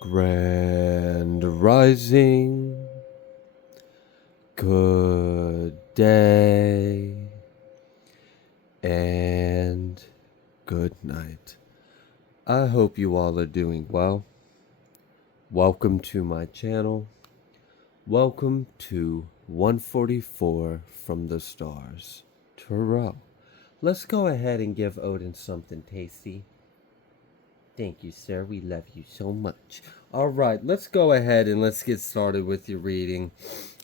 Grand Rising, good day, and good night. I hope you all are doing well. Welcome to my channel. Welcome to 144 from the stars. Tarot. Let's go ahead and give Odin something tasty. Thank you, sir. We love you so much. All right, let's go ahead and let's get started with your reading.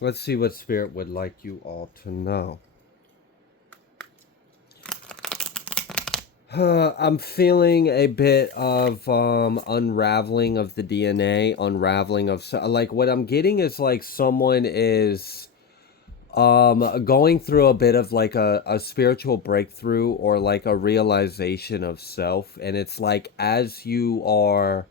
Let's see what Spirit would like you all to know. I'm feeling a bit of unraveling of the DNA, unraveling of like what I'm getting is like someone is going through a bit of like a spiritual breakthrough or like a realization of self, and it's like as you are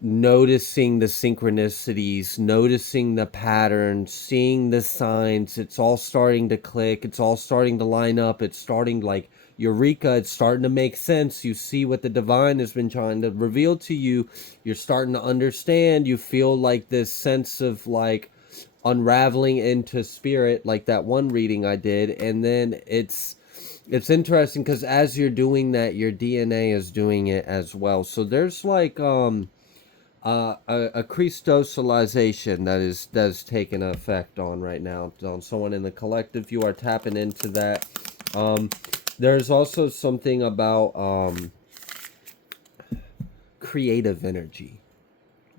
noticing the synchronicities, noticing the patterns, seeing the signs, it's all starting to click, it's all starting to line up, it's starting like eureka, it's starting to make sense. You see what the divine has been trying to reveal to you, you're starting to understand, you feel like this sense of like unraveling into spirit, like that one reading I did. And then it's interesting because as you're doing that, your DNA is doing it as well. So there's like a Christosalization that is taking effect on right now on someone in the collective. You are tapping into that. There's also something about creative energy,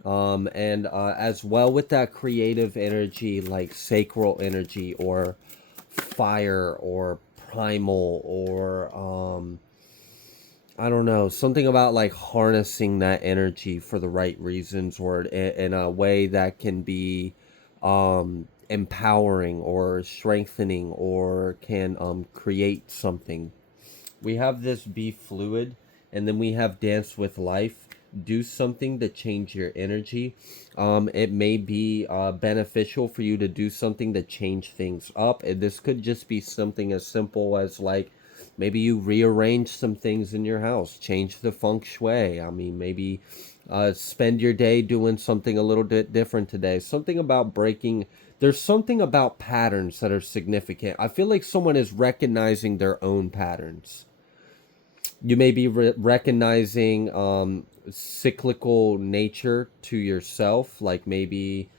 and as well with that creative energy, like sacral energy or fire or primal or I don't know, something about like harnessing that energy for the right reasons or in a way that can be empowering or strengthening or can create something. We have this be fluid, and then we have dance with life. Do something to change your energy. It may be beneficial for you to do something to change things up. And this could just be something as simple as like maybe you rearrange some things in your house, change the feng shui. I mean, maybe spend your day doing something a little bit different today. Something about breaking. There's something about patterns that are significant. I feel like someone is recognizing their own patterns. You may be recognizing cyclical nature to yourself, like maybe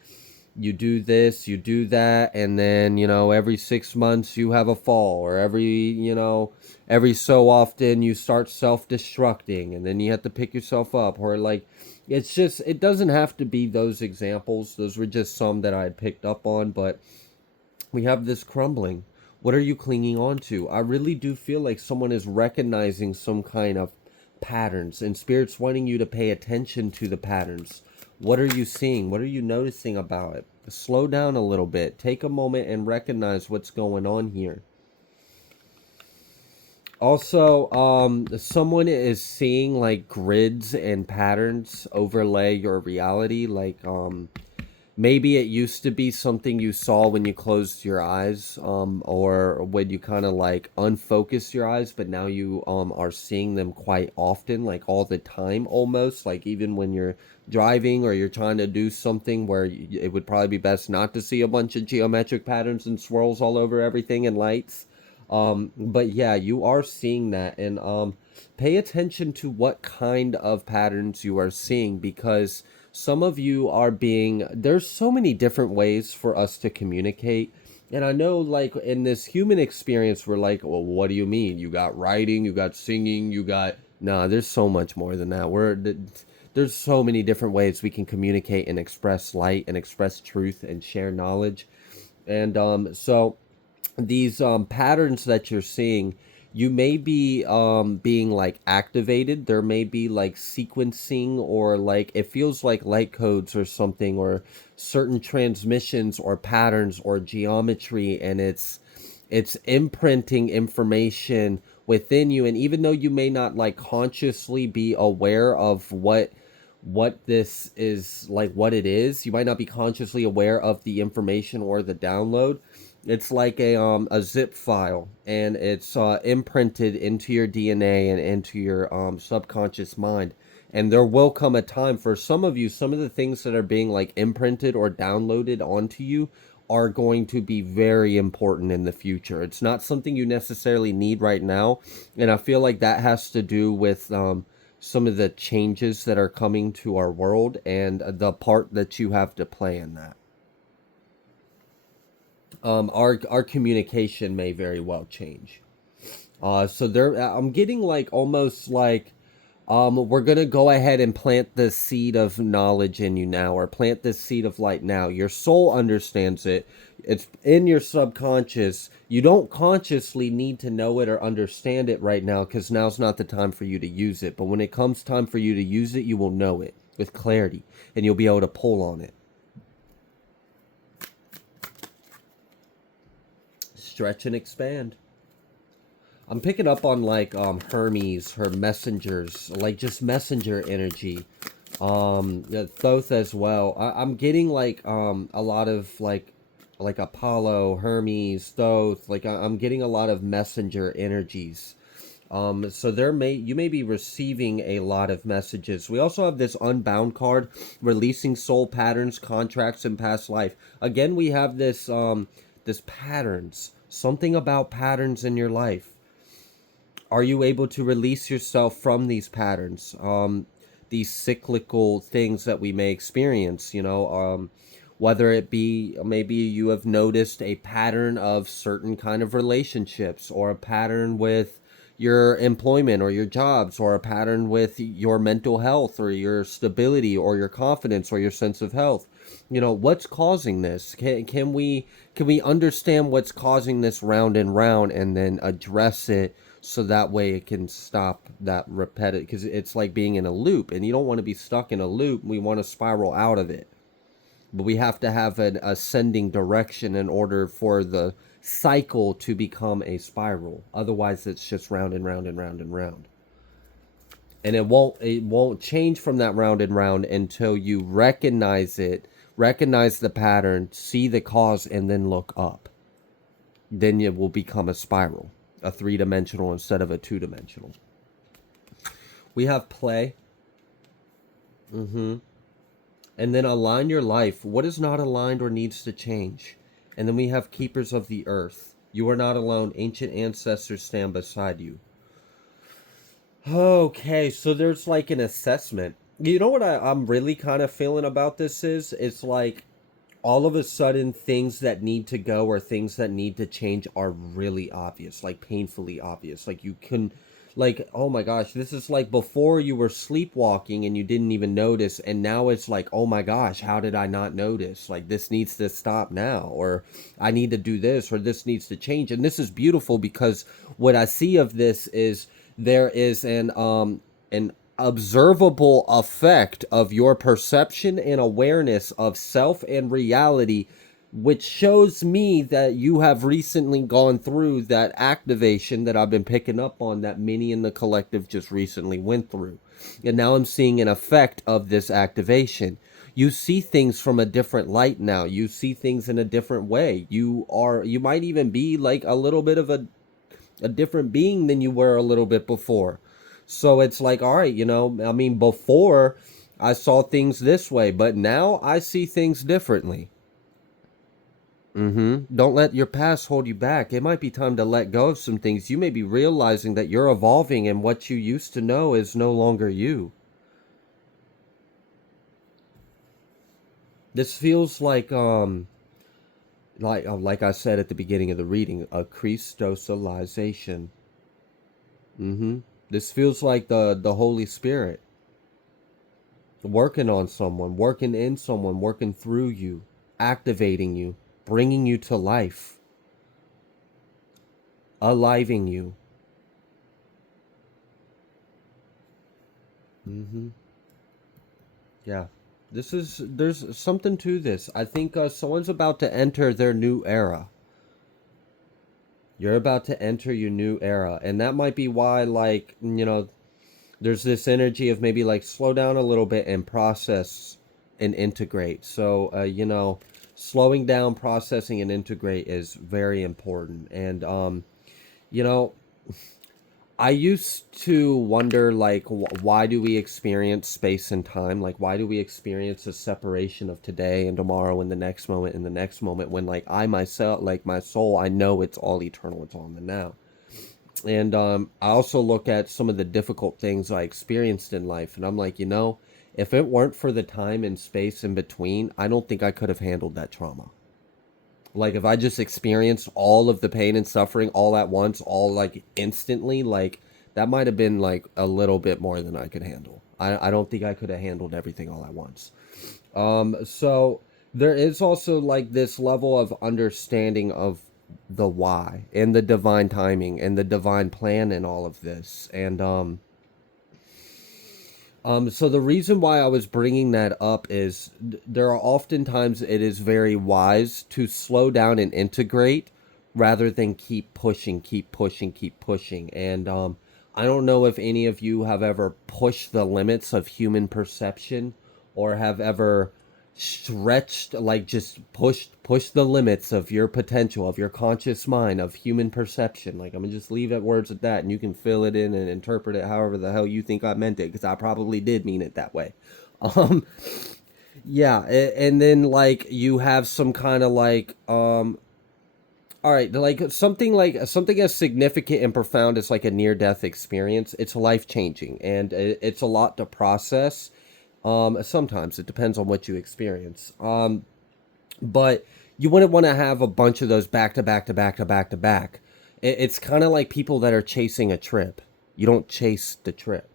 you do this, you do that, and then every 6 months you have a fall, or every so often you start self-destructing and then you have to pick yourself up, or like it's just, it doesn't have to be those examples. Those were just some that I had picked up on, but we have this crumbling. What are you clinging on to? I really do feel like someone is recognizing some kind of patterns, and Spirit's wanting you to pay attention to the patterns. What are you seeing? What are you noticing about it? Slow down a little bit. Take a moment and recognize what's going on here. Also, someone is seeing like grids and patterns overlay your reality. Like, maybe it used to be something you saw when you closed your eyes, or when you kind of like unfocus your eyes, but now you are seeing them quite often, like all the time almost, like even when you're driving or you're trying to do something where it would probably be best not to see a bunch of geometric patterns and swirls all over everything and lights. But yeah, you are seeing that, and pay attention to what kind of patterns you are seeing, because some of you are being, there's so many different ways for us to communicate. And I know like in this human experience, we're like, well, what do you mean? You got writing, you got singing, you got, nah, there's so much more than that. There's so many different ways we can communicate and express light and express truth and share knowledge. And so these patterns that you're seeing, you may be being like activated. There may be like sequencing, or like it feels like light codes or something, or certain transmissions or patterns or geometry, and it's imprinting information within you. And even though you may not like consciously be aware of what this is, like what it is, you might not be consciously aware of the information or the download. It's like a zip file, and it's imprinted into your DNA and into your subconscious mind. And there will come a time for some of you, some of the things that are being like imprinted or downloaded onto you are going to be very important in the future. It's not something you necessarily need right now. And I feel like that has to do with some of the changes that are coming to our world and the part that you have to play in that. Our communication may very well change. So there, I'm getting like almost like we're gonna go ahead and plant the seed of knowledge in you now, or plant this seed of light now. Your soul understands it. It's in your subconscious. You don't consciously need to know it or understand it right now, because now's not the time for you to use it. But when it comes time for you to use it, you will know it with clarity, and you'll be able to pull on it. Stretch and expand. I'm picking up on like Hermes, her messengers, like just messenger energy. Thoth as well. I'm getting like a lot of like Apollo, Hermes, Thoth. Like I'm getting a lot of messenger energies. So you may be receiving a lot of messages. We also have this unbound card, releasing soul patterns, contracts, and past life. Again, we have this patterns, something about patterns in your life. Are you able to release yourself from these patterns, these cyclical things that we may experience? Whether it be maybe you have noticed a pattern of certain kind of relationships, or a pattern with your employment or your jobs, or a pattern with your mental health or your stability or your confidence or your sense of health. What's causing this? Can we understand what's causing this round and round, and then address it, so that way it can stop that repetitive, because it's like being in a loop, and you don't want to be stuck in a loop. We want to spiral out of it, but we have to have an ascending direction in order for the cycle to become a spiral. Otherwise it's just round and round and round and round, and it won't change from that round and round until you recognize it, recognize the pattern, see the cause, and then look up. Then it will become a spiral, a three-dimensional instead of a two-dimensional. We have play. And then align your life. What is not aligned or needs to change? And then we have keepers of the earth. You are not alone. Ancient ancestors stand beside you. Okay, so there's like an assessment. You know what I'm really kind of feeling about this is? It's like all of a sudden things that need to go or things that need to change are really obvious, like painfully obvious. Like you can, like, oh my gosh, this is like before you were sleepwalking and you didn't even notice, and now it's like, oh my gosh, how did I not notice? Like, this needs to stop now, or I need to do this, or this needs to change. And this is beautiful, because what I see of this is there is an observable effect of your perception and awareness of self and reality, which shows me that you have recently gone through that activation that I've been picking up on, that many in the collective just recently went through. And now I'm seeing an effect of this activation. You see things from a different light now. You see things in a different way. You might even be like a little bit of a different being than you were a little bit before. So it's like, all right, I mean, before I saw things this way, but now I see things differently. Don't let your past hold you back. It might be time to let go of some things. You may be realizing that you're evolving, and what you used to know is no longer you. This feels like I said at the beginning of the reading, a Christosalization. This feels like the Holy Spirit working on someone, working in someone, working through you, activating you, bringing you to life, aliving you. Yeah. There's something to this. I think someone's about to enter their new era. You're about to enter your new era. And that might be why, like, there's this energy of maybe like slow down a little bit and process and integrate. So, slowing down, processing, and integrate is very important. And, you know, I used to wonder, like, why do we experience space and time? Like, why do we experience a separation of today and tomorrow and the next moment and the next moment when, like, I myself, like, my soul, I know it's all eternal, it's all in the now. And I also look at some of the difficult things I experienced in life, and I'm like, if it weren't for the time and space in between, I don't think I could have handled that trauma. Like if I just experienced all of the pain and suffering all at once, all like instantly, like that might have been like a little bit more than I could handle. I don't think I could have handled everything all at once. So there is also like this level of understanding of the why and the divine timing and the divine plan in all of this. And so the reason why I was bringing that up is there are oftentimes it is very wise to slow down and integrate rather than keep pushing, keep pushing, keep pushing. And I don't know if any of you have ever pushed the limits of human perception or have ever stretched, like just pushed the limits of your potential, of your conscious mind, of human perception. Like I'm gonna just leave it words at that, and you can fill it in and interpret it however the hell you think I meant it, because I probably did mean it that way. um yeah, and then like you have some kind of all right, like something as significant and profound as like a near death experience. It's life changing, and it's a lot to process. Sometimes it depends on what you experience. But you wouldn't want to have a bunch of those back to back to back to back to back. It's kind of like people that are chasing a trip. You don't chase the trip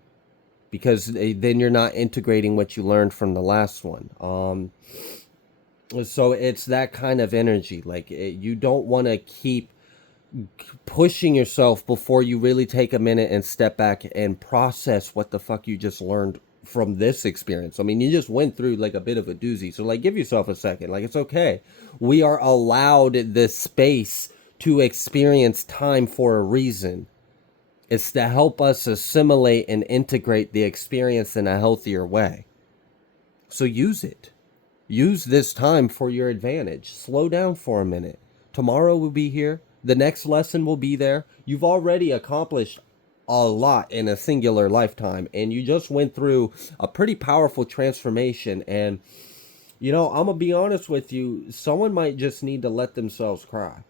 because then you're not integrating what you learned from the last one. So it's that kind of energy. Like you don't want to keep pushing yourself before you really take a minute and step back and process what the fuck you just learned from this experience. I mean, you just went through like a bit of a doozy. So like give yourself a second. Like it's okay. We are allowed this space to experience time for a reason. It's to help us assimilate and integrate the experience in a healthier way. So use it. Use this time for your advantage. Slow down for a minute. Tomorrow will be here. The next lesson will be there. You've already accomplished a lot in a singular lifetime, and you just went through a pretty powerful transformation. And, I'm going to be honest with you, someone might just need to let themselves cry.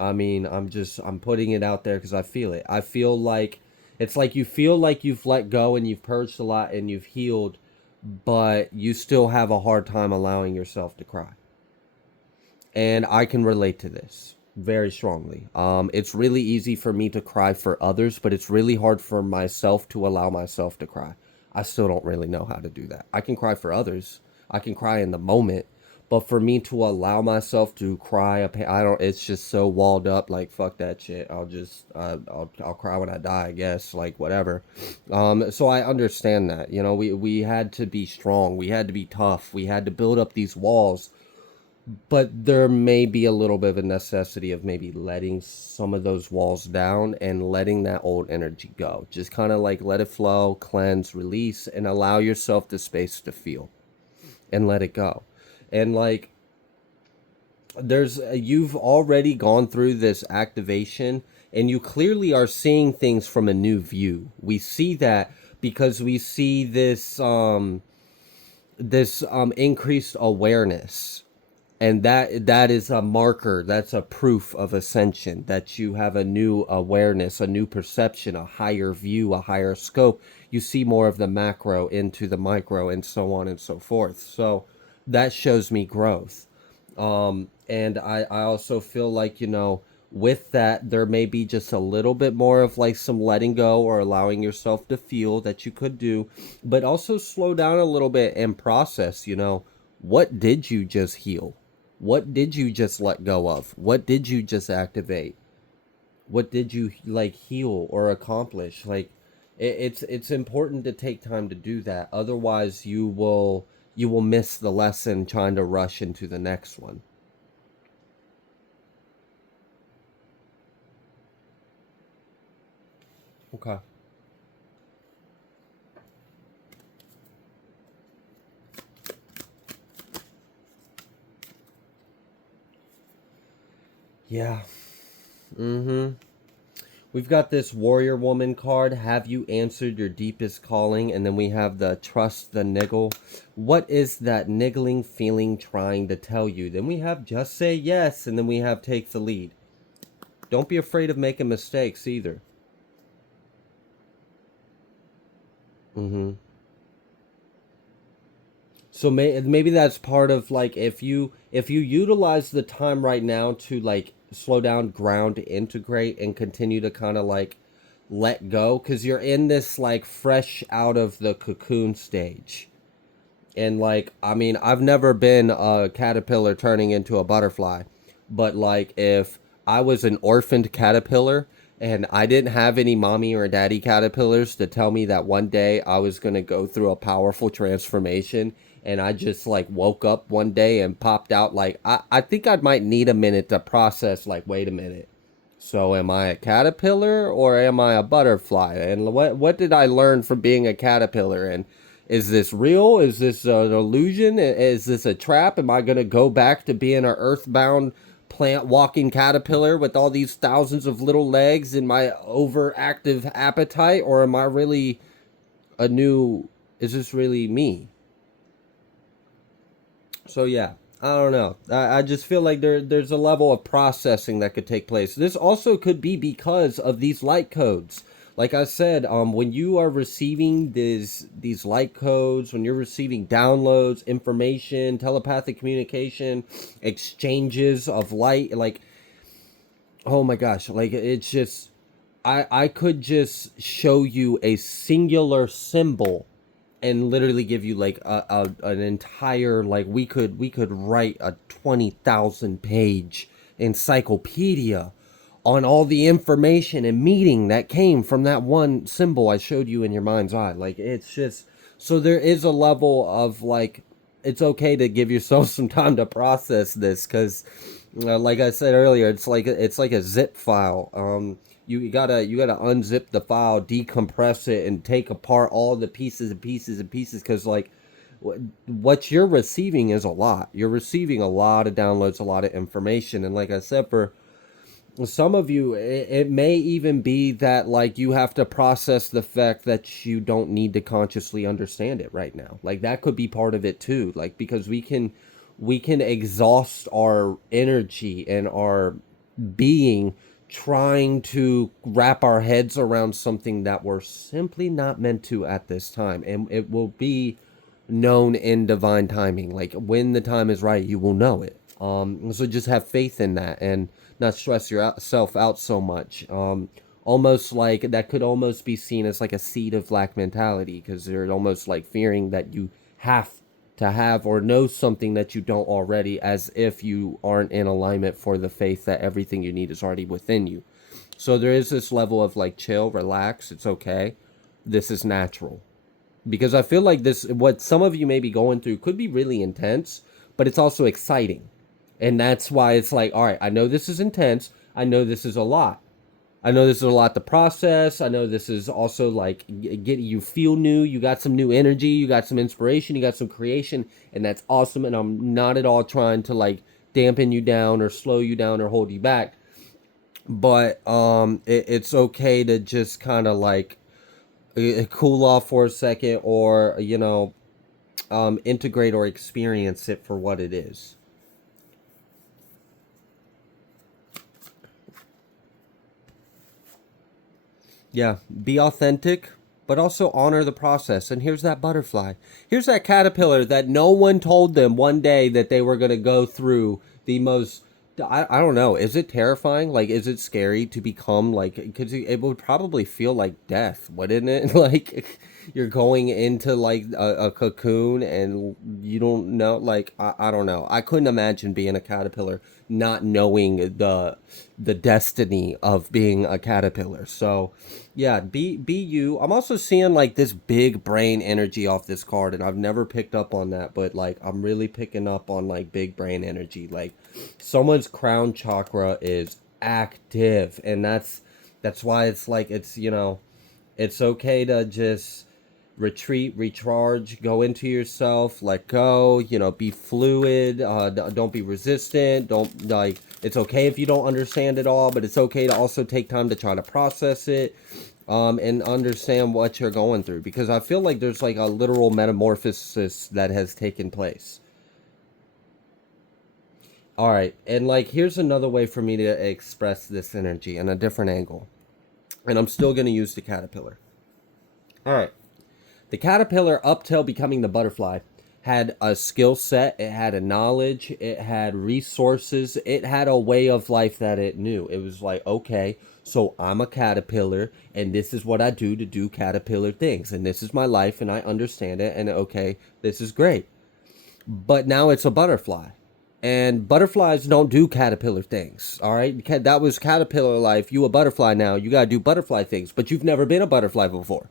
I mean, I'm putting it out there because I feel it. I feel like it's like you feel like you've let go and you've purged a lot and you've healed, but you still have a hard time allowing yourself to cry. And I can relate to this very strongly. It's really easy for me to cry for others, but it's really hard for myself to allow myself to cry. I still don't really know how to do that. I can cry for others. I can cry in the moment, but for me to allow myself to cry, I don't. It's just so walled up. Like fuck that shit. I'll cry when I die. I guess like whatever. So I understand that. We had to be strong. We had to be tough. We had to build up these walls, but there may be a little bit of a necessity of maybe letting some of those walls down and letting that old energy go. Just kind of like let it flow, cleanse, release, and allow yourself the space to feel and let it go. And like you've already gone through this activation, and you clearly are seeing things from a new view. We see that because we see this increased awareness, and that is a marker, that's a proof of ascension, that you have a new awareness, a new perception, a higher view, a higher scope. You see more of the macro into the micro, and so on and so forth. So that shows me growth. And I also feel like, with that, there may be just a little bit more of like some letting go or allowing yourself to feel that you could do, but also slow down a little bit and process, what did you just heal? What did you just let go of? What did you just activate? What did you like heal or accomplish? Like it's important to take time to do that. Otherwise you will miss the lesson trying to rush into the next one. Okay. Yeah. Mm-hmm. We've got this warrior woman card. Have you answered your deepest calling? And then we have the trust the niggle. What is that niggling feeling trying to tell you? Then we have just say yes. And then we have take the lead. Don't be afraid of making mistakes either. Mm-hmm. So maybe that's part of like if you utilize the time right now to like slow down, ground, integrate, and continue to kind of like let go, because you're in this like fresh out of the cocoon stage. And like, I mean, I've never been a caterpillar turning into a butterfly, but like if I was an orphaned caterpillar and I didn't have any mommy or daddy caterpillars to tell me that one day I was going to go through a powerful transformation, and I just like woke up one day and popped out, like I think I might need a minute to process, like, wait a minute, so am I a caterpillar or am I a butterfly? And what did I learn from being a caterpillar? And is this real? Is this an illusion? Is this a trap? Am I going to go back to being an earthbound plant walking caterpillar with all these thousands of little legs and my overactive appetite? Or am I really a new, is this really me? So yeah, I don't know. I just feel like there's a level of processing that could take place. This also could be because of these light codes. Like I said, when you are receiving these light codes, when you're receiving downloads, information, telepathic communication, exchanges of light, like, oh my gosh, like it's just, I could just show you a singular symbol and literally give you like an entire, like, we could write a 20,000 page encyclopedia on all the information and meaning that came from that one symbol I showed you in your mind's eye. Like, it's just, so there is a level of like, it's okay to give yourself some time to process this, because like I said earlier, it's like a zip file. You gotta unzip the file, decompress it, and take apart all the pieces and pieces and pieces, because like what you're receiving is a lot. You're receiving a lot of downloads, a lot of information, and like I said, for some of you, it may even be that like you have to process the fact that you don't need to consciously understand it right now. Like that could be part of it too. Like, because we can exhaust our energy and our being trying to wrap our heads around something that we're simply not meant to at this time, and it will be known in divine timing. Like when the time is right, you will know it. So just have faith in that and not stress yourself out so much. Almost like that could almost be seen as like a seed of lack mentality, because they're almost like fearing that you have to have or know something that you don't already, as if you aren't in alignment for the faith that everything you need is already within you. So there is this level of like chill, relax, it's okay. This is natural. Because I feel like this, what some of you may be going through, could be really intense, but it's also exciting. And that's why it's like, all right, I know this is intense. I know this is a lot. I know this is a lot to process. I know this is also like get you feel new. You got some new energy. You got some inspiration. You got some creation, and that's awesome. And I'm not at all trying to like dampen you down or slow you down or hold you back. But it's okay to just kind of like cool off for a second, or integrate or experience it for what it is. Yeah, be authentic, but also honor the process. And here's that butterfly. Here's that caterpillar that no one told them one day that they were going to go through the most. I don't know. Is it terrifying? Like, is it scary to become like? Because it would probably feel like death, wouldn't it? Like, you're going into like a cocoon and you don't know. Like, I don't know. I couldn't imagine being a caterpillar, not knowing the destiny of being a caterpillar. So yeah, be you. I'm also seeing like this big brain energy off this card, and I've never picked up on that, but like I'm really picking up on like big brain energy. Like someone's crown chakra is active, and that's why it's like it's okay to just retreat, recharge, go into yourself, let go, be fluid, don't be resistant, don't like It's okay if you don't understand it all, but it's okay to also take time to try to process it, and understand what you're going through, because I feel like there's like a literal metamorphosis that has taken place. All right, and like here's another way for me to express this energy in a different angle, and I'm still going to use the caterpillar. All right. The caterpillar, up till becoming the butterfly, had a skill set, it had a knowledge, it had resources, it had a way of life that it knew. It was like, okay, so I'm a caterpillar, and this is what I do to do caterpillar things, and this is my life, and I understand it, and okay, this is great. But now it's a butterfly. And butterflies don't do caterpillar things, all right? That was caterpillar life. You a butterfly now. You got to do butterfly things, but you've never been a butterfly before.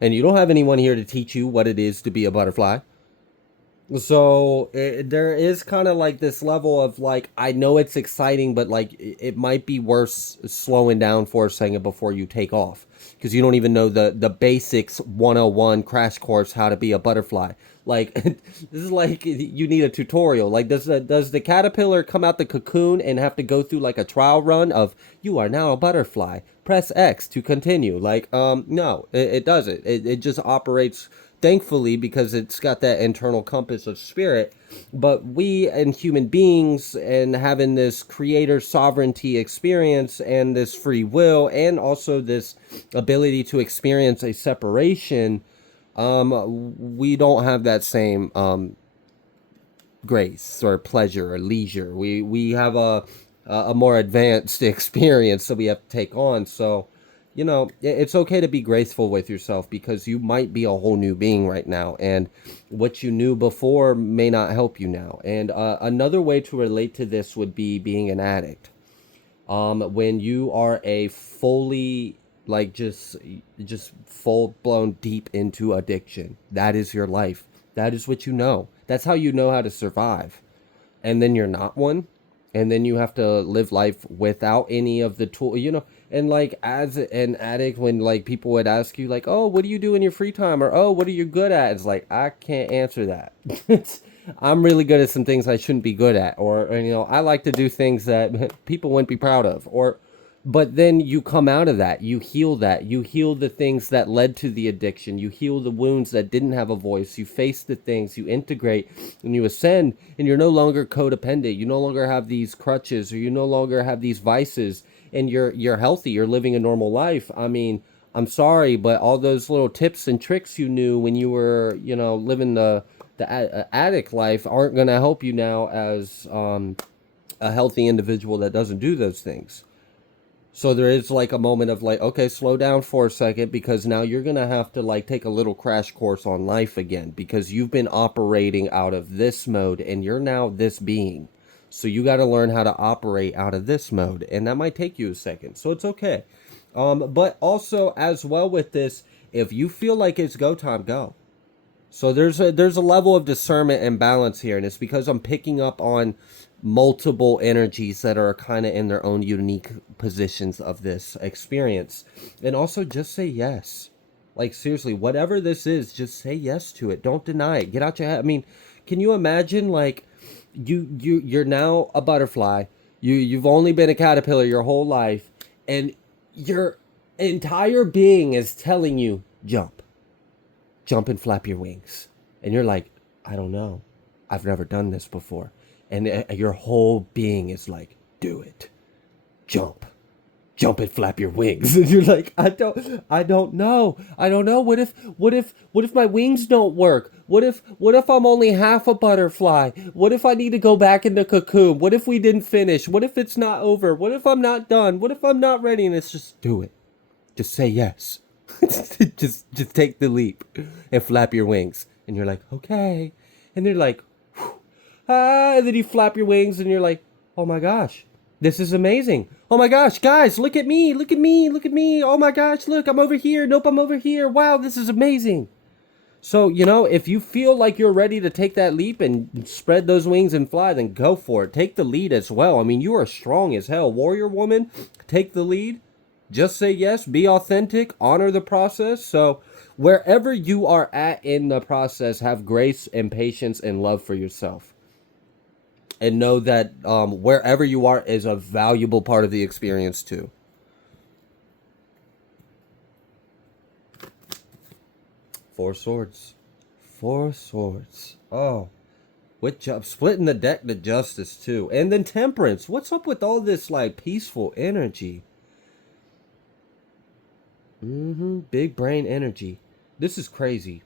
And you don't have anyone here to teach you what it is to be a butterfly. So there is kind of like this level of like, I know it's exciting, but like it might be worth slowing down for a second before you take off, because you don't even know the basics 101 crash course how to be a butterfly. Like this is like you need a tutorial. Like does the caterpillar come out the cocoon and have to go through like a trial run of you are now a butterfly, press X to continue? Like no, it doesn't. It just operates, thankfully, because it's got that internal compass of spirit. But we and human beings, and having this creator sovereignty experience and this free will, and also this ability to experience a separation, we don't have that same grace or pleasure or leisure. We have a more advanced experience that we have to take on. So, you know, it's okay to be graceful with yourself, because you might be a whole new being right now, and what you knew before may not help you now. And another way to relate to this would be being an addict. When you are a fully, like, just full blown deep into addiction, that is your life. That is what you know. That's how you know how to survive. And then you're not one, and then you have to live life without any of the tool, you know. And like as an addict, when like people would ask you like, oh, what do you do in your free time, or oh, what are you good at, it's like, I can't answer that. I'm really good at some things I shouldn't be good at, or you know, I like to do things that people wouldn't be proud of, or but then you come out of that, you heal that, you heal the things that led to the addiction, you heal the wounds that didn't have a voice, you face the things, you integrate, and you ascend, and you're no longer codependent, you no longer have these crutches, or you no longer have these vices, and you're healthy, you're living a normal life. I mean, I'm sorry, but all those little tips and tricks you knew when you were, you know, living the addict life aren't going to help you now as a healthy individual that doesn't do those things. So there is like a moment of like, okay, slow down for a second, because now you're going to have to like take a little crash course on life again, because you've been operating out of this mode and you're now this being. So you got to learn how to operate out of this mode, and that might take you a second. So it's okay. But also as well with this, if you feel like it's go time, go. So there's a level of discernment and balance here, and it's because I'm picking up on multiple energies that are kind of in their own unique positions of this experience. And also just say yes. Like seriously, whatever this is, just say yes to it. Don't deny it. Get out your head. I mean, can you imagine like you're now a butterfly. You've only been a caterpillar your whole life, and your entire being is telling you jump. Jump and flap your wings. And you're like, I don't know. I've never done this before. And your whole being is like, do it. Jump. Jump and flap your wings. And you're like, I don't know. I don't know. What if my wings don't work? What if I'm only half a butterfly? What if I need to go back in the cocoon? What if we didn't finish? What if it's not over? What if I'm not done? What if I'm not ready? And it's just do it. Just say yes. just take the leap and flap your wings. And you're like, okay. And they're like, ah, and then you flap your wings and you're like, oh my gosh, this is amazing. Oh my gosh, guys, look at me, look at me, look at me. Oh my gosh, look, I'm over here. Nope, I'm over here. Wow, this is amazing. So, you know, if you feel like you're ready to take that leap and spread those wings and fly, then go for it. Take the lead as well. I mean, you are strong as hell. Warrior woman, take the lead. Just say yes, be authentic, honor the process. So wherever you are at in the process, have grace and patience and love for yourself. and know that wherever you are is a valuable part of the experience too. Four swords. Four swords. Oh, with splitting the deck to justice too. And then temperance. What's up with all this like peaceful energy? Big brain energy. This is crazy.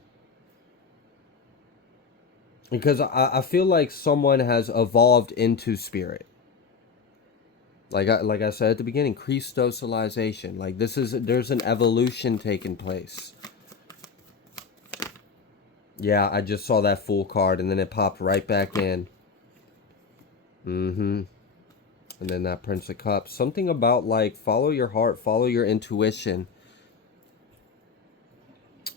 Because I feel like someone has evolved into spirit. Like I said at the beginning, Christosalization. Like there's an evolution taking place. Yeah, I just saw that Fool card and then it popped right back in. And then that Prince of Cups. Something about like follow your heart, follow your intuition.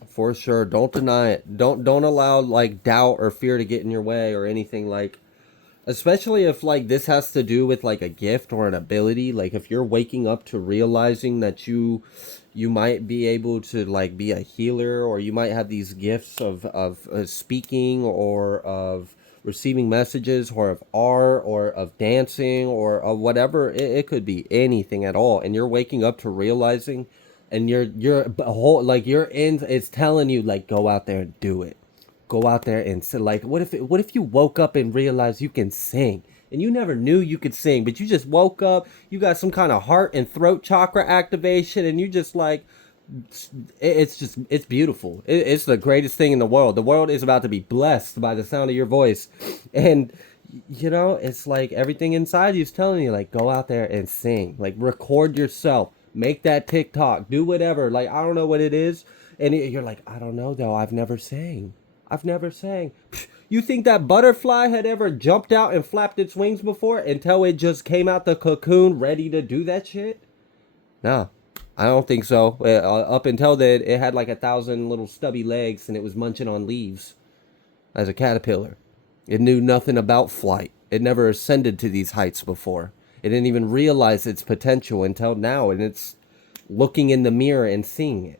For sure. Don't deny it. Don't allow like doubt or fear to get in your way or anything, like especially if like this has to do with like a gift or an ability. Like if you're waking up to realizing that you might be able to like be a healer, or you might have these gifts of speaking, or of receiving messages, or of art, or of dancing, or of whatever, it could be anything at all, and you're waking up to realizing, and you're whole like you're in, it's telling you like go out there and do it. Go out there and say, like, what if you woke up and realized you can sing, and you never knew you could sing, but you just woke up, you got some kind of heart and throat chakra activation, and you just like, it's beautiful. It's the greatest thing in the world. The world is about to be blessed by the sound of your voice, and you know, it's like everything inside you is telling you like go out there and sing, like record yourself, make that TikTok, do whatever. Like I don't know what it is, and you're like I don't know though. I've never sang. I've never sang. You think that butterfly had ever jumped out and flapped its wings before until it just came out the cocoon ready to do that shit? No, I don't think so. Up until then, it had like 1,000 little stubby legs and it was munching on leaves as a caterpillar. It knew nothing about flight. It never ascended to these heights before. It didn't even realize its potential until now, and it's looking in the mirror and seeing it.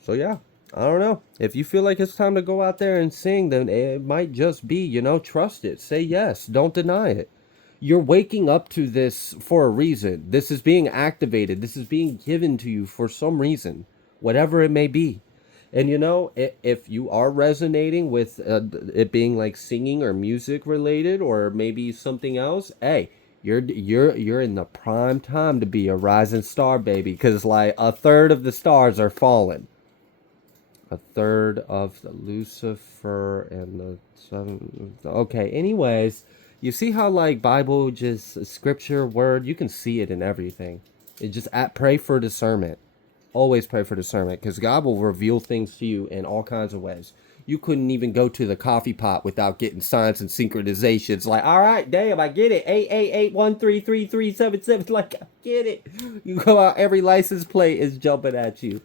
So yeah, I don't know. If you feel like it's time to go out there and sing, then it might just be, you know, trust it. Say yes. Don't deny it. You're waking up to this for a reason. This is being activated. This is being given to you for some reason, whatever it may be. And you know, if you are resonating with it being like singing or music related, or maybe something else, hey, you're in the prime time to be a rising star, baby, because like a third of the stars are falling. A third of the Lucifer and the sun. Okay, anyways, you see how like Bible, just scripture, word, you can see it in everything. It just pray for discernment. Always pray for discernment, because God will reveal things to you in all kinds of ways. You couldn't even go to the coffee pot without getting signs and synchronizations. Like, all right, damn, I get it. 888133377. Like, I get it. You go out, every license plate is jumping at you.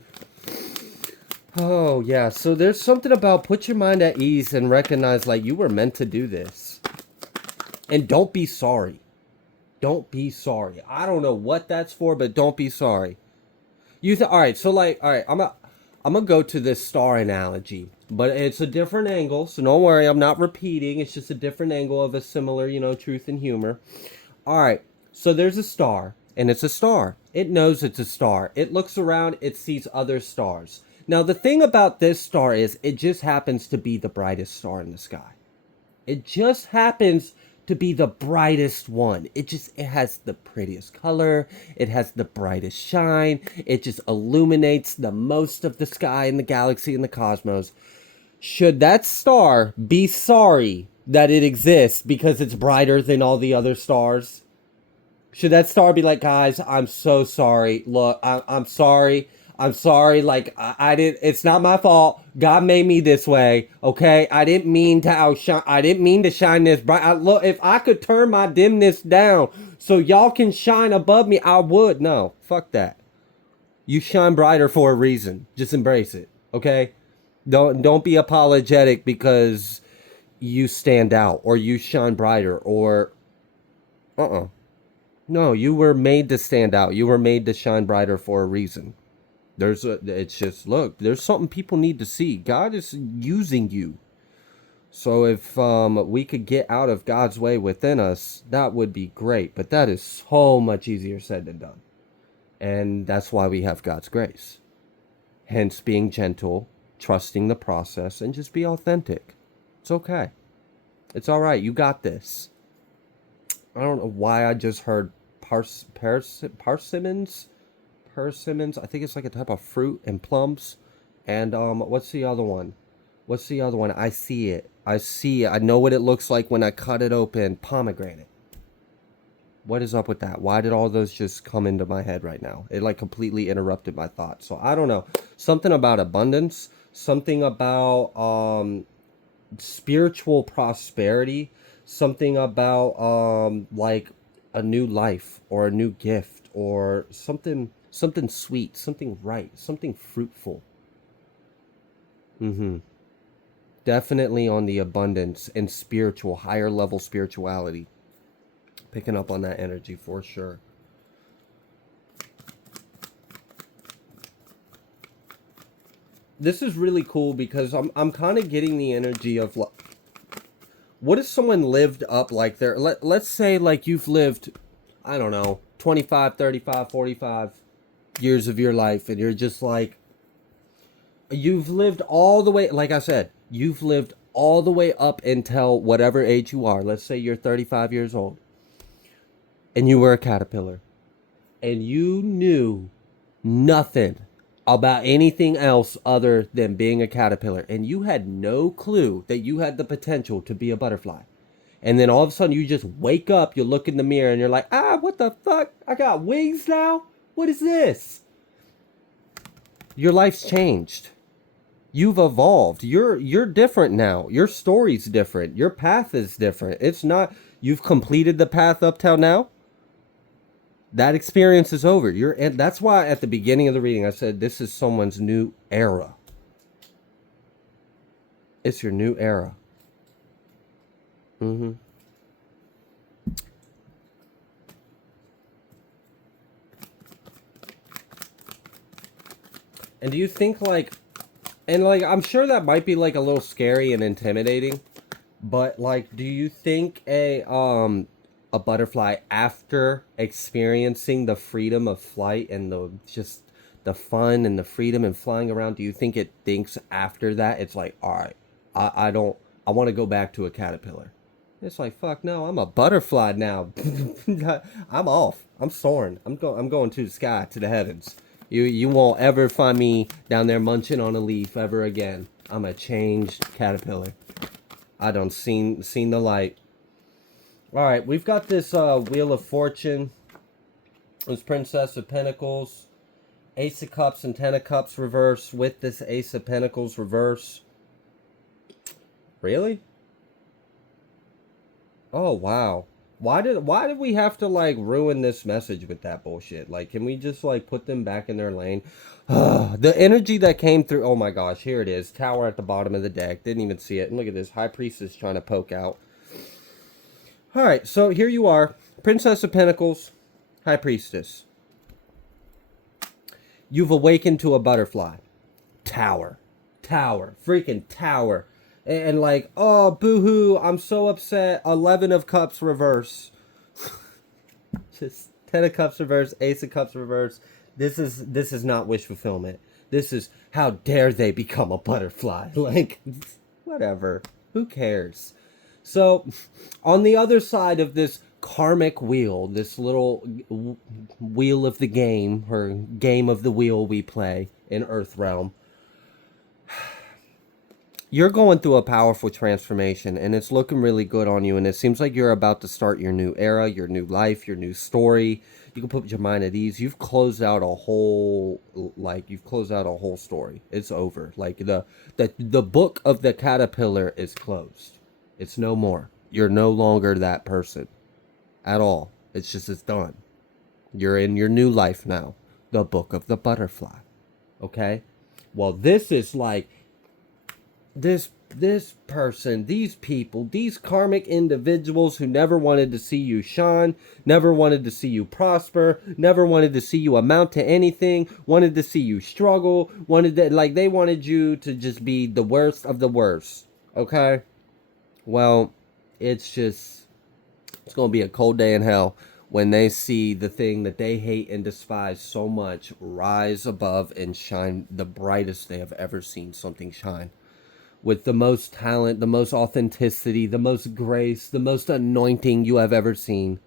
Oh, yeah. So there's something about put your mind at ease and recognize like you were meant to do this. And don't be sorry. Don't be sorry. I don't know what that's for, but don't be sorry. All right, so like, all right, I'm gonna go to this star analogy, but it's a different angle, so don't worry, I'm not repeating. It's just a different angle of a similar, you know, truth and humor. All right, so there's a star, and it's a star. It knows it's a star. It looks around, it sees other stars. Now, the thing about this star is it just happens to be the brightest star in the sky. It just happens to be the brightest one. It has the prettiest color. It has the brightest shine. It just illuminates the most of the sky and the galaxy and the cosmos. Should that star be sorry that it exists because it's brighter than all the other stars? Should that star be like, guys, I'm so sorry. Look, I'm sorry. I'm sorry. Like, I didn't, it's not my fault. God made me this way. Okay. I didn't mean to outshine. I didn't mean to shine this bright. Look, if I could turn my dimness down so y'all can shine above me, I would. No, fuck that. You shine brighter for a reason. Just embrace it. Okay. Don't be apologetic because you stand out or you shine brighter or, no, you were made to stand out. You were made to shine brighter for a reason. It's just, look, there's something people need to see. God is using you. So if we could get out of God's way within us, that would be great. But that is so much easier said than done. And that's why we have God's grace. Hence being gentle, trusting the process, and just be authentic. It's okay. It's all right. You got this. I don't know why I just heard persimmons. Persimmons. I think it's like a type of fruit, and plums. And what's the other one? What's the other one? I see it. I see it. I know what it looks like when I cut it open. Pomegranate. What is up with that? Why did all those just come into my head right now? It like completely interrupted my thoughts. So I don't know. Something about abundance. Something about spiritual prosperity. Something about like a new life or a new gift or something sweet, something right, something fruitful. Mm-hmm. Definitely on the abundance and spiritual, higher level spirituality. Picking up on that energy for sure. This is really cool because I'm kind of getting the energy of what if someone lived up like their let's say like you've lived, I don't know, 25, 35, 45 years of your life, and you're just like, you've lived all the way, like I said, you've lived all the way up until whatever age you are. Let's say you're 35 years old and you were a caterpillar and you knew nothing about anything else other than being a caterpillar, and you had no clue that you had the potential to be a butterfly. And then all of a sudden you just wake up, you look in the mirror and you're like, ah, what the fuck? I got wings now? What is this? Your life's changed. You've evolved. You're different now. Your story's different. Your path is different. It's not you've completed the path up till now. That experience is over. And that's why at the beginning of the reading I said this is someone's new era. It's your new era. Mm-hmm. And do you think like, and like I'm sure that might be like a little scary and intimidating, but like do you think a butterfly, after experiencing the freedom of flight and the just the fun and the freedom and flying around, do you think it thinks after that it's like, all right, I don't, I want to go back to a caterpillar? It's like, fuck no, I'm a butterfly now. I'm off. I'm soaring. I'm going to the sky, to the heavens. You won't ever find me down there munching on a leaf ever again. I'm a changed caterpillar. I don't seen the light. All right, we've got this Wheel of Fortune. This Princess of Pentacles, Ace of Cups and Ten of Cups reverse with this Ace of Pentacles reverse. Really? Oh wow. Why did we have to like ruin this message with that bullshit? Like, can we just like put them back in their lane? The energy that came through. Oh my gosh, here it is. Tower at the bottom of the deck. Didn't even see it. And look at this. High Priestess trying to poke out. All right, so here you are. Princess of Pentacles, High Priestess. You've awakened to a butterfly. Tower. Tower. Freaking tower. And like, oh, boo-hoo, I'm so upset. 11 of Cups reverse. Just 10 of Cups reverse, Ace of Cups reverse. This is not wish fulfillment. This is how dare they become a butterfly. Like, whatever. Who cares? So, on the other side of this karmic wheel, this little wheel of the game, or game of the wheel we play in Earth Realm, you're going through a powerful transformation, and it's looking really good on you, and it seems like you're about to start your new era, your new life, your new story. You can put your mind at ease. You've closed out a whole, story. It's over. Like, the book of the caterpillar is closed. It's no more. You're no longer that person at all. It's done. You're in your new life now. The book of the butterfly. Okay? Well, this is like, this person, these people, these karmic individuals who never wanted to see you shine, never wanted to see you prosper, never wanted to see you amount to anything, wanted to see you struggle, they wanted you to just be the worst of the worst. Okay? Well, it's just, it's going to be a cold day in hell when they see the thing that they hate and despise so much rise above and shine the brightest they have ever seen something shine. With the most talent, the most authenticity, the most grace, the most anointing you have ever seen.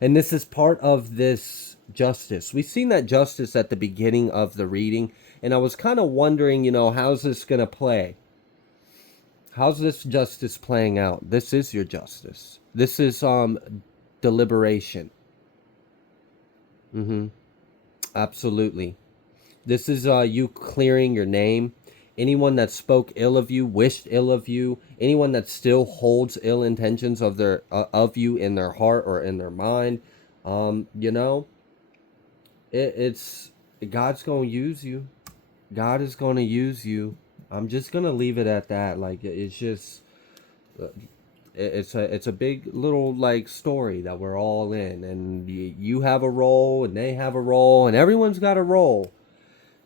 And this is part of this justice. We've seen that justice at the beginning of the reading, and I was kind of wondering, how's this going to play? How's this justice playing out? This is your justice. This is deliberation. Mhm. Absolutely. This is you clearing your name. Anyone that spoke ill of you, wished ill of you, anyone that still holds ill intentions of you in their heart or in their mind, you know, it's God's going to use you. God is going to use you. I'm just going to leave it at that. Like it's just it's a big little like story that we're all in, and you have a role and they have a role and everyone's got a role.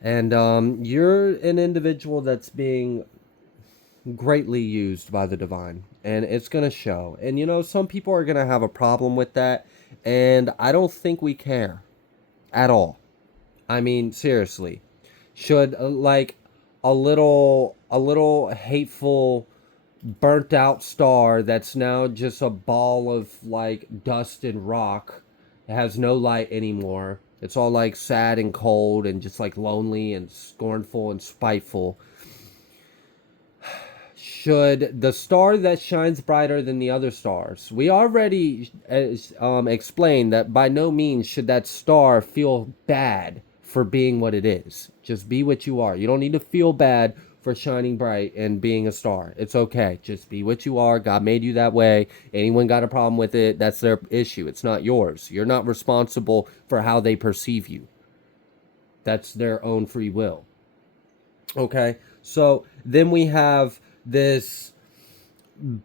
And you're an individual that's being greatly used by the divine, and it's going to show. And some people are going to have a problem with that, and I don't think we care at all. I mean, seriously. Should like a little hateful burnt out star that's now just a ball of like dust and rock. It has no light anymore. It's all like sad and cold and just like lonely and scornful and spiteful. Should the star that shines brighter than the other stars, we already explained that by no means should that star feel bad for being what it is. Just be what you are. You don't need to feel bad for shining bright and being a star. It's okay. Just be what you are. God made you that way. Anyone got a problem with it, that's their issue. It's not yours. You're not responsible for how they perceive you. That's their own free will. Okay? So then we have this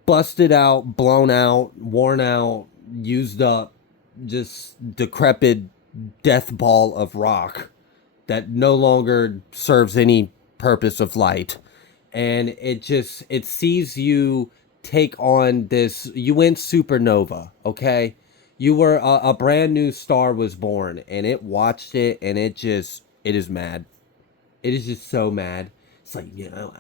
busted out, blown out, worn out, used up, just decrepit death ball of rock that no longer serves any purpose of light. And it sees you take on this. You went supernova, okay? You were a brand new star was born, and it watched it, and it is mad. It is just so mad. It's like,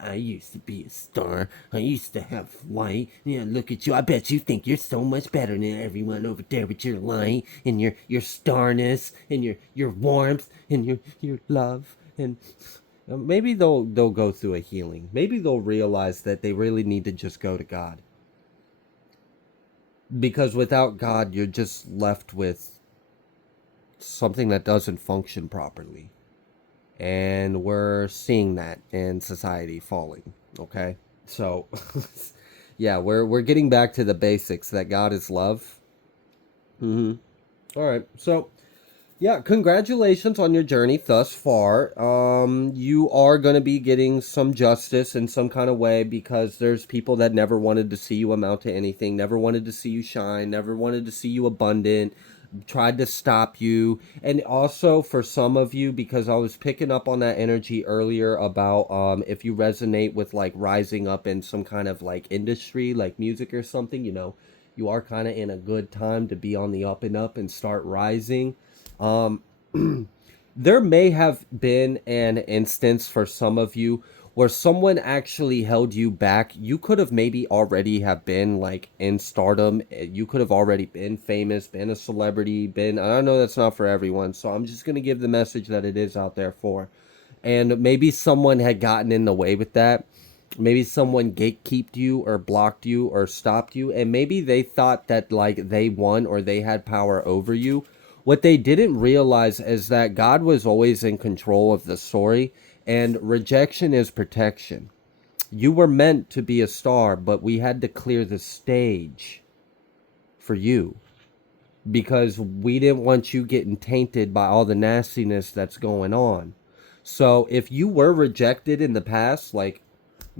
I used to be a star. I used to have light. Yeah, look at you. I bet you think you're so much better than everyone over there with your light and your starness and your warmth and your love. And maybe they'll go through a healing. Maybe they'll realize that they really need to just go to God. Because without God, you're just left with something that doesn't function properly. And we're seeing that in society falling. Okay, so yeah, we're getting back to the basics that God is love. All right, so yeah, congratulations on your journey thus far. You are going to be getting some justice in some kind of way because there's people that never wanted to see you amount to anything, never wanted to see you shine, never wanted to see you abundant, tried to stop you. And also for some of you, because I was picking up on that energy earlier about if you resonate with like rising up in some kind of like industry, like music or something, you are kind of in a good time to be on the up and start rising. um, there may have been an instance for some of you where someone actually held you back. You could have maybe already have been like in stardom. You could have already been famous, been a celebrity, been, I know that's not for everyone. So I'm just going to give the message that it is out there for. And maybe someone had gotten in the way with that. Maybe someone gatekeeped you or blocked you or stopped you. And maybe they thought that like they won or they had power over you. What they didn't realize is that God was always in control of the story, and rejection is protection. You were meant to be a star, but we had to clear the stage for you because we didn't want you getting tainted by all the nastiness that's going on. So if you were rejected in the past, like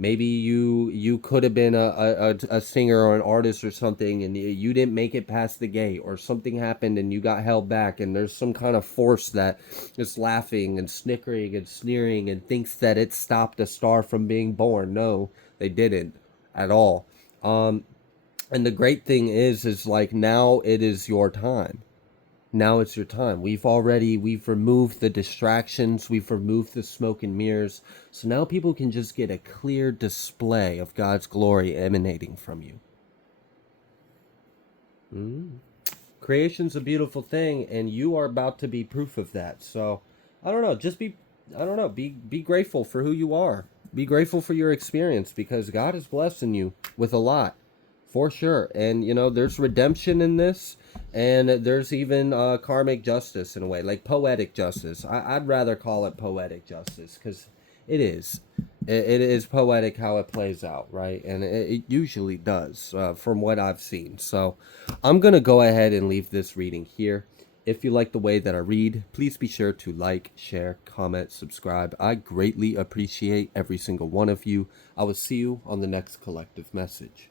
maybe you could have been a singer or an artist or something, and you didn't make it past the gate, or something happened and you got held back, and there's some kind of force that is laughing and snickering and sneering and thinks that it stopped a star from being born. No, they didn't at all. And the great thing is like now it is your time. Now it's your time. We've removed the distractions, we've removed the smoke and mirrors. So now people can just get a clear display of God's glory emanating from you. Mm. Creation's a beautiful thing, and you are about to be proof of that. So I don't know, just be I don't know, be grateful for who you are. Be grateful for your experience because God is blessing you with a lot. For sure. And you know, there's redemption in this, and there's even karmic justice in a way, like poetic justice. I'd rather call it poetic justice because it is. It is poetic how it plays out, right? And it usually does, from what I've seen. So I'm going to go ahead and leave this reading here. If you like the way that I read, please be sure to like, share, comment, subscribe. I greatly appreciate every single one of you. I will see you on the next collective message.